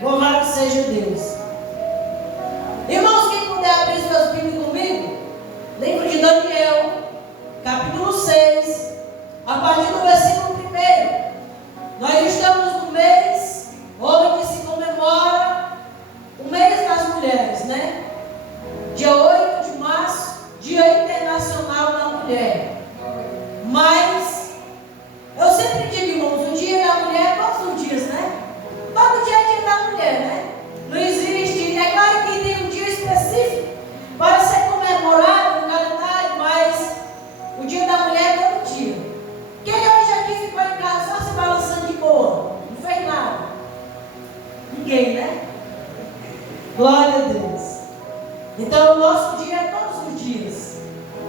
Louvado seja Deus. Irmãos, quem puder abrir suas Bíblias comigo, livro de Daniel, capítulo 6, a partir do versículo 1. Nós estamos no mês onde se comemora o mês das mulheres, né? Dia 8 de março, Dia Internacional da Mulher. Mas eu sempre digo, irmãos, o Dia da Mulher é todos os dias, né? Todo dia é Dia da Mulher, né? Não existe. É claro que tem um dia específico para ser comemorado no calendário, mas o Dia da Mulher é todo dia. Quem hoje aqui ficou em casa só se balançando de boa? Não fez nada. Ninguém, né? Glória a Deus. Então o nosso dia é todos os dias.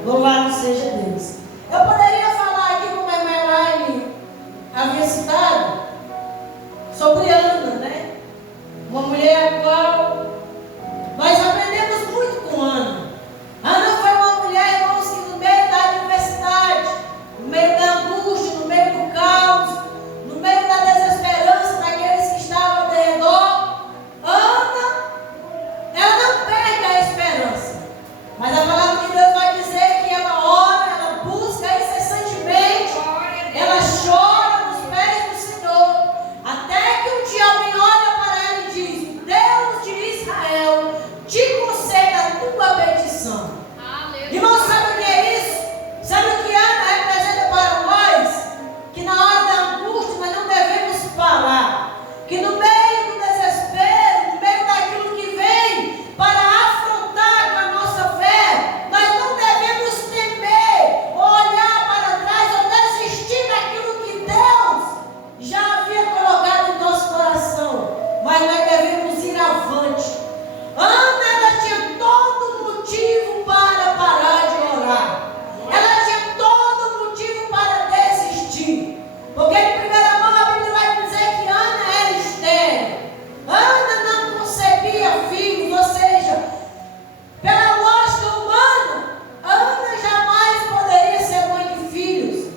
Louvado seja Deus. Eu poderia falar aqui, como a irmã Elaine havia citado, sobre Ana, né? Uma mulher a qual nós aprendemos muito com Ana. Ana foi uma mulher, irmãos, que no meio da adversidade, no meio da angústia, no meio do caos, no meio da desesperança daqueles que estavam ao redor, Ana, ela não perde a esperança. Mas a palavra de Deus vai dizer que ela ora, ela busca incessantemente, ela chora nos pés do Senhor, até que um dia alguém olha para ela e diz: Deus de Israel te conceda a tua petição. Irmão, sabe o que é isso? Sabe o que Ana representa para nós? Que na hora da angústia nós não devemos parar. Que no meio do desespero, no meio daquilo que vem para afrontar com a nossa fé, nós não devemos temer, ou olhar para trás, ou desistir daquilo que Deus já havia colocado em nosso coração. Mas nós devemos ir avante. Ana, ela tinha todo motivo para parar de orar. Ela tinha todo motivo para desistir. Porque em primeira mão a Bíblia vai dizer que Ana era estéril. Ana não concebia filhos, ou seja, pela lógica humana, Ana jamais poderia ser mãe de filhos.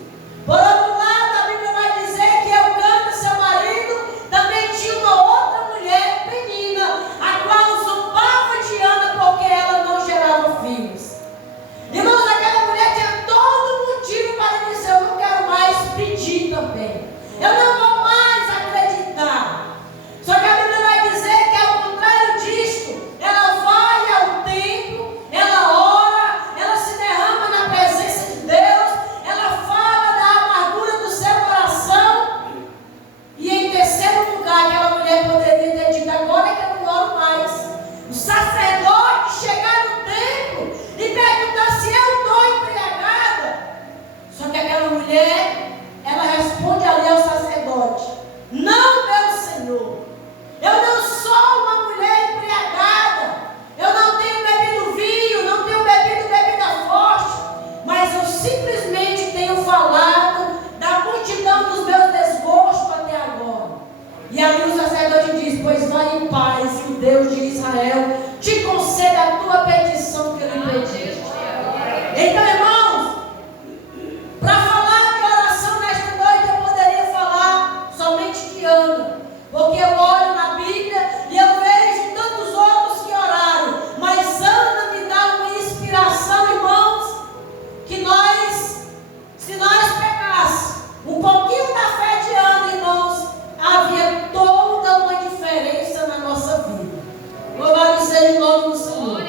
Por outro lado, a Bíblia vai dizer que Eucana, seu marido, também tinha uma outra mulher, Penina, a qual zombava de Ana porque ela não gerava filhos. Irmãos, aquela mulher tinha todo motivo para dizer: eu não quero mais pedir também. Eu não vou mais acreditar. Só que a Bíblia vai dizer que, ao contrário disto, ela vai ao templo, ela ora, ela se derrama na presença de Deus, ela fala da amargura do seu coração. E em terceiro lugar, aquela mulher poderia ter dito: agora é que eu não oro mais. O sacerdote chegar no templo e perguntar se eu estou embriagada. Só que aquela mulher, ela responde ali ao sacerdote: não, meu Senhor, eu não sou uma mulher embriagada, eu não tenho bebido vinho, não tenho bebido bebida forte, mas eu simplesmente tenho falado da multidão dos meus desgostos até agora. E ali o sacerdote diz: pois vai em paz, que o Deus de Israel te conceda a tua petição que eu lhe pedi. Então, irmãos, para falar de oração nesta noite, eu poderia falar somente de Ana, porque eu olho na Bíblia e eu vejo tantos outros que oraram, mas Ana me dá uma inspiração, irmãos, que nós, se nós pegássemos um pouquinho da fé de Ana, irmãos, havia toda uma diferença na nossa vida. Louvado seja o nome do Senhor.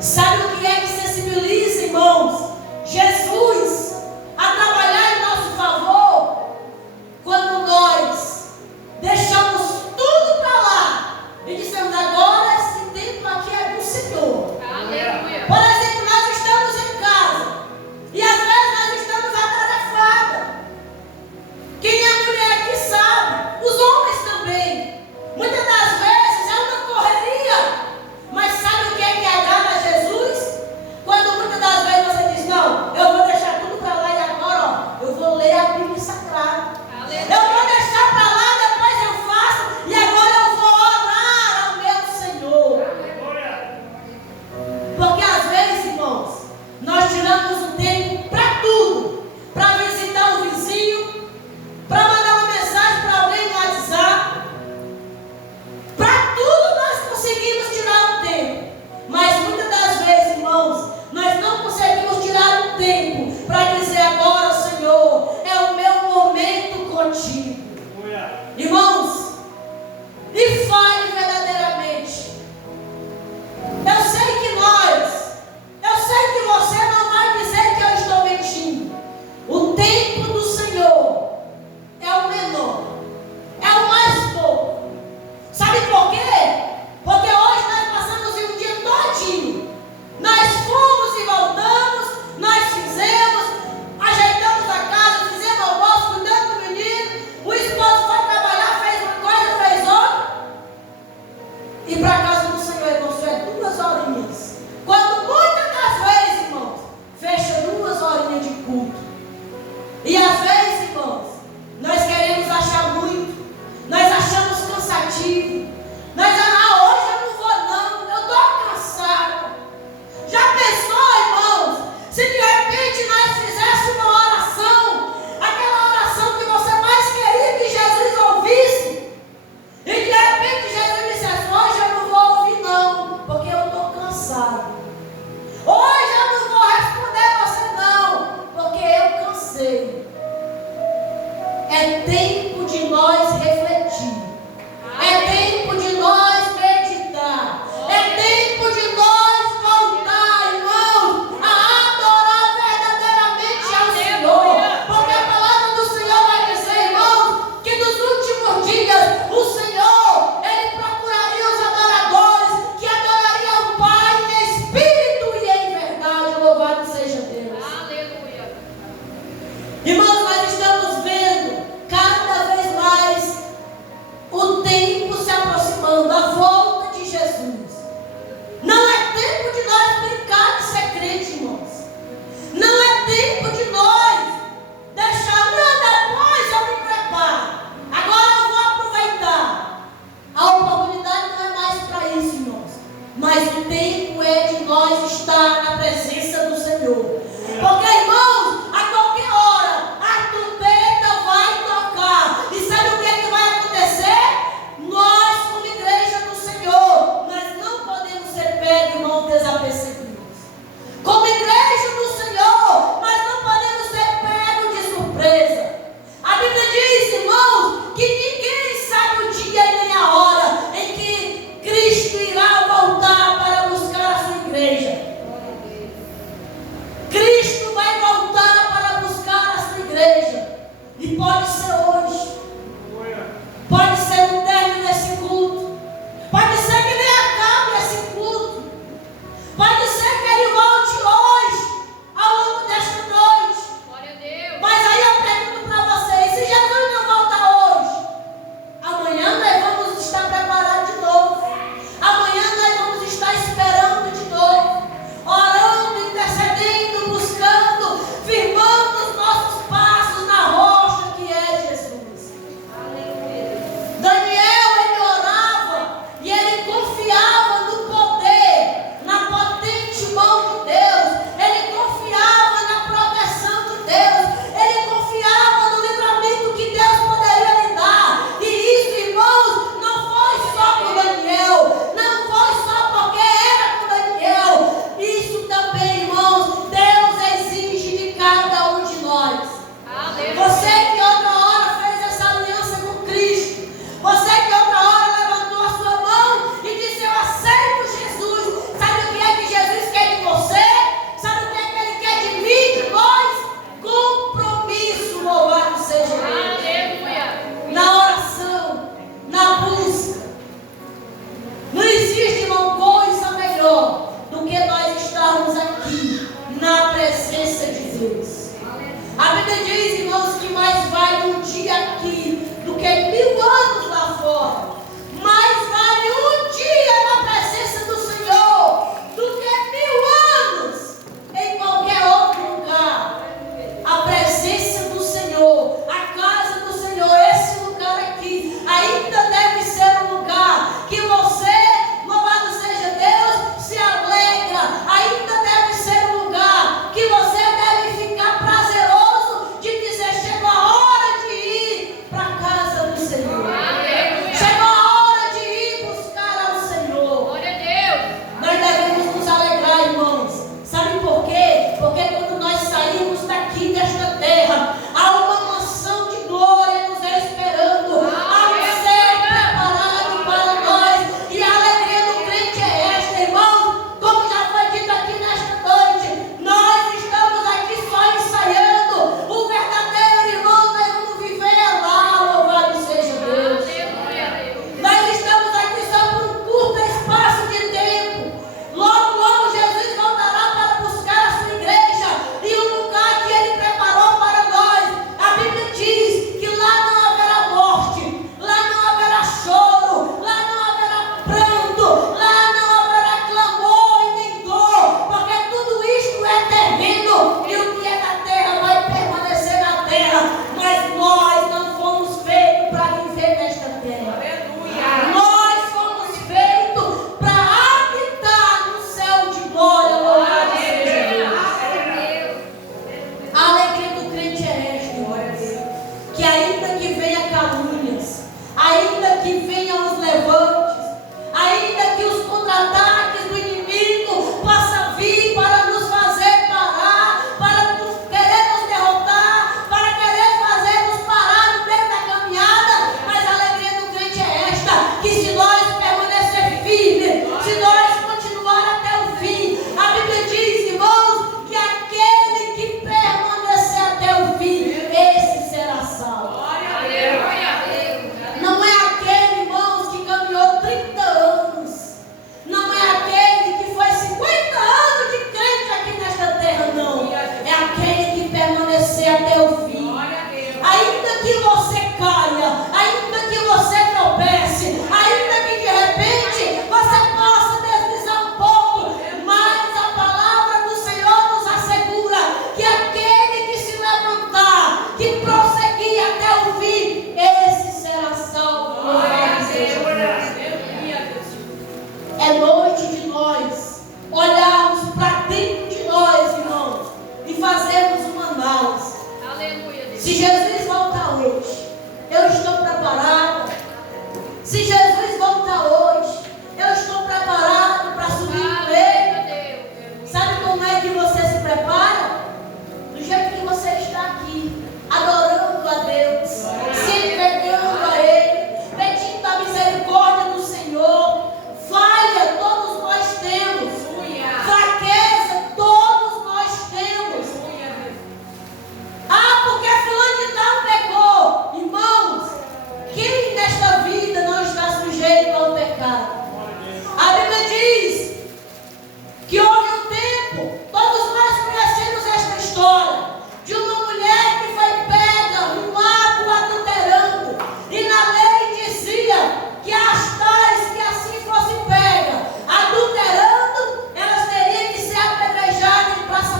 Sabe o que é que sensibiliza, irmãos, Jesus a trabalhar em nosso favor? Quando nós deixamos tudo para lá e dissemos: agora esse tempo aqui é do Senhor. Aleluia. Por exemplo, nós estamos em casa e às vezes nós estamos atarefadas. Quem é mulher aqui sabe, os homens também. Muitas das vezes é uma correria. Mas sabe o que é que agrada a Jesus? Quando muitas das vezes você diz: não, eu vou deixar tudo para lá e agora, ó, eu vou ler a Bíblia Sagrada. Eu vou deixar para lá, depois eu faço, e agora eu vou orar ao meu Senhor. Porque às vezes, irmãos, nós tiramos o tempo para tudo. Para visitar o vizinho, para mandar uma mensagem para alguém no WhatsApp. Para tudo nós conseguimos tirar o tempo. Mas muitas das vezes, irmãos, nós não conseguimos tirar o tempo para dizer: agora, Senhor, é o meu momento contigo. Irmãos, e fale verdadeiramente. Eu sei que você não vai dizer fez.